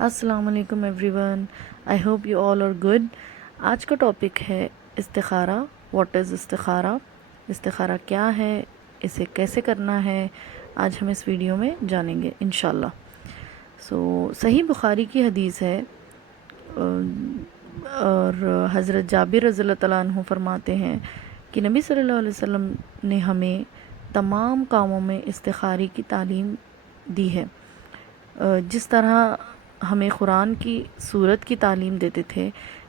السلام علیکم everyone, I hope you all are good. آج کا ٹاپک ہے استخارہ۔ واٹ از استخارہ؟ استخارہ کیا ہے، اسے کیسے کرنا ہے، آج ہم اس ویڈیو میں جانیں گے انشاءاللہ۔ صحیح بخاری کی حدیث ہے اور حضرت جابر رضی اللہ تعالیٰ عنہ فرماتے ہیں کہ نبی صلی اللہ علیہ وسلم نے ہمیں تمام کاموں میں استخارے کی تعلیم دی ہے۔ جس طرح ہمیں قرآن کی سورت کی تعلیم دیتے تھے،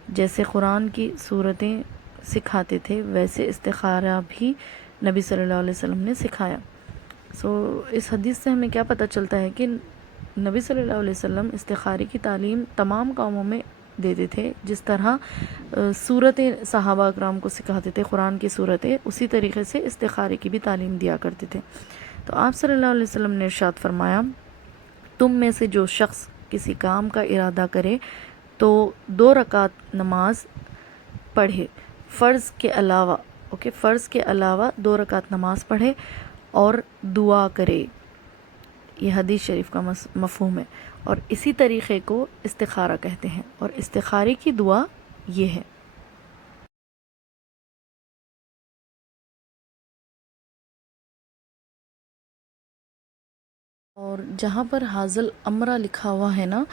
جیسے قرآن کی سورتیں سکھاتے تھے، ویسے استخارہ بھی نبی صلی اللہ علیہ وسلم نے سکھایا۔ اس حدیث سے ہمیں کیا پتہ چلتا ہے کہ نبی صلی اللہ علیہ وسلم استخارے کی تعلیم تمام کاموں میں دیتے تھے، جس طرح سورتیں صحابہ اکرام کو سکھاتے تھے، قرآن کی سورتیں، اسی طریقے سے استخارے کی بھی تعلیم دیا کرتے تھے۔ تو آپ صلی اللہ علیہ وسلم نے ارشاد فرمایا، تم میں سے جو شخص کسی کام کا ارادہ کرے تو 2 رکعت نماز پڑھے، فرض کے علاوہ 2 رکعت نماز پڑھے اور دعا کرے۔ یہ حدیث شریف کا مفہوم ہے، اور اسی طریقے کو استخارہ کہتے ہیں، اور استخارے کی دعا یہ ہے۔ اور جہاں پر حاصل امرہ لکھا ہوا ہے نا،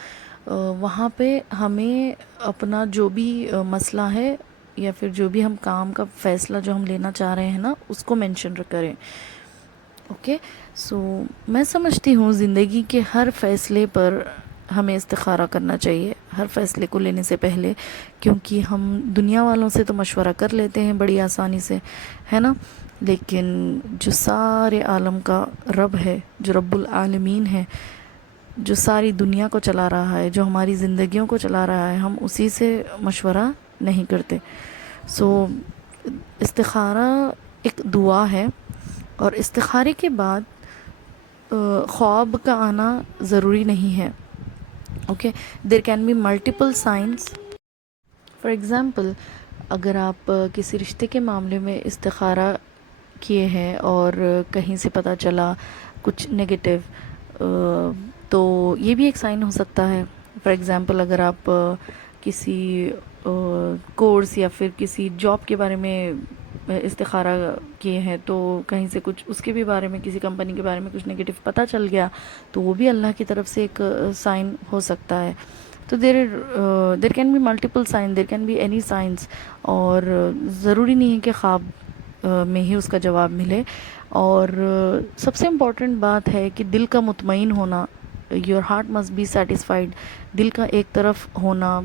وہاں پہ ہمیں اپنا جو بھی مسئلہ ہے یا پھر جو بھی ہم کام کا فیصلہ جو ہم لینا چاہ رہے ہیں نا، اس کو مینشن کریں۔ اوکے، میں سمجھتی ہوں زندگی کے ہر فیصلے پر ہمیں استخارہ کرنا چاہیے، ہر فیصلے کو لینے سے پہلے، کیونکہ ہم دنیا والوں سے تو مشورہ کر لیتے ہیں بڑی آسانی سے، ہے نا، لیکن جو سارے عالم کا رب ہے، جو رب العالمین ہے، جو ساری دنیا کو چلا رہا ہے، جو ہماری زندگیوں کو چلا رہا ہے، ہم اسی سے مشورہ نہیں کرتے۔ استخارہ ایک دعا ہے، اور استخارے کے بعد خواب کا آنا ضروری نہیں ہے۔ Okay, there can be multiple signs. For example, اگر آپ کسی رشتے کے معاملے میں استخارہ کیے ہیں اور کہیں سے پتہ چلا کچھ نگیٹو، تو یہ بھی ایک سائن ہو سکتا ہے۔ فار ایگزامپل، اگر آپ کسی کورس یا پھر کسی جاب کے بارے میں استخارہ کیے ہیں، تو کہیں سے کچھ اس کے بھی بارے میں، کسی کمپنی کے بارے میں کچھ نگیٹو پتہ چل گیا، تو وہ بھی اللہ کی طرف سے ایک سائن ہو سکتا ہے۔ تو there can be multiple sign, there can be any signs, اور ضروری نہیں ہے کہ خواب میں ہی اس کا جواب ملے۔ اور سب سے امپورٹنٹ بات ہے کہ دل کا مطمئن ہونا، your heart must be satisfied, دل کا ایک طرف ہونا۔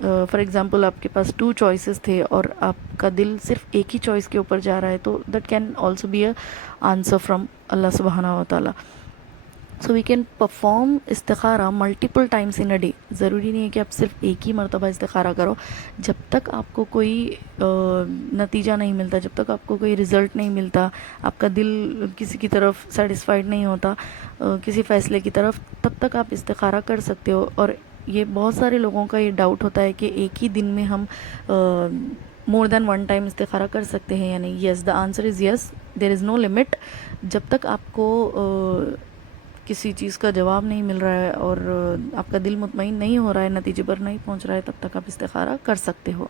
فار ایگزامپل، آپ کے پاس 2 چوائسز تھے اور آپ کا دل صرف ایک ہی چوائس کے اوپر جا رہا ہے، تو that can also be a answer from اللہ سبحانہ و تعالیٰ۔ وی کین پرفارم استخارہ multiple times in a day. ضروری نہیں ہے کہ آپ صرف ایک ہی مرتبہ استخارہ کرو۔ جب تک آپ کو کوئی نتیجہ نہیں ملتا، جب تک آپ کو کوئی رزلٹ نہیں ملتا، آپ کا دل کسی کی طرف سیٹسفائیڈ نہیں ہوتا کسی فیصلے کی طرف، تب تک آپ استخارہ کر سکتے ہو۔ اور یہ بہت سارے لوگوں کا یہ ڈاؤٹ ہوتا ہے کہ ایک ہی دن میں ہم مور دین 1 ٹائم استخارہ کر سکتے ہیں یا نہیں۔ Yes, the answer is yes, there is no limit. جب تک آپ کو کسی چیز کا جواب نہیں مل رہا ہے اور آپ کا دل مطمئن نہیں ہو رہا ہے، نتیجے پر نہیں پہنچ رہا ہے، تب تک آپ استخارہ کر سکتے ہو۔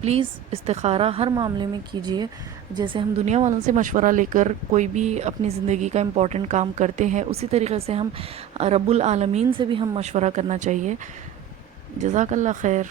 پلیز استخارہ ہر معاملے میں کیجیے۔ جیسے ہم دنیا والوں سے مشورہ لے کر کوئی بھی اپنی زندگی کا امپورٹنٹ کام کرتے ہیں، اسی طریقے سے ہم رب العالمین سے بھی ہم مشورہ کرنا چاہیے۔ جزاک اللہ خیر۔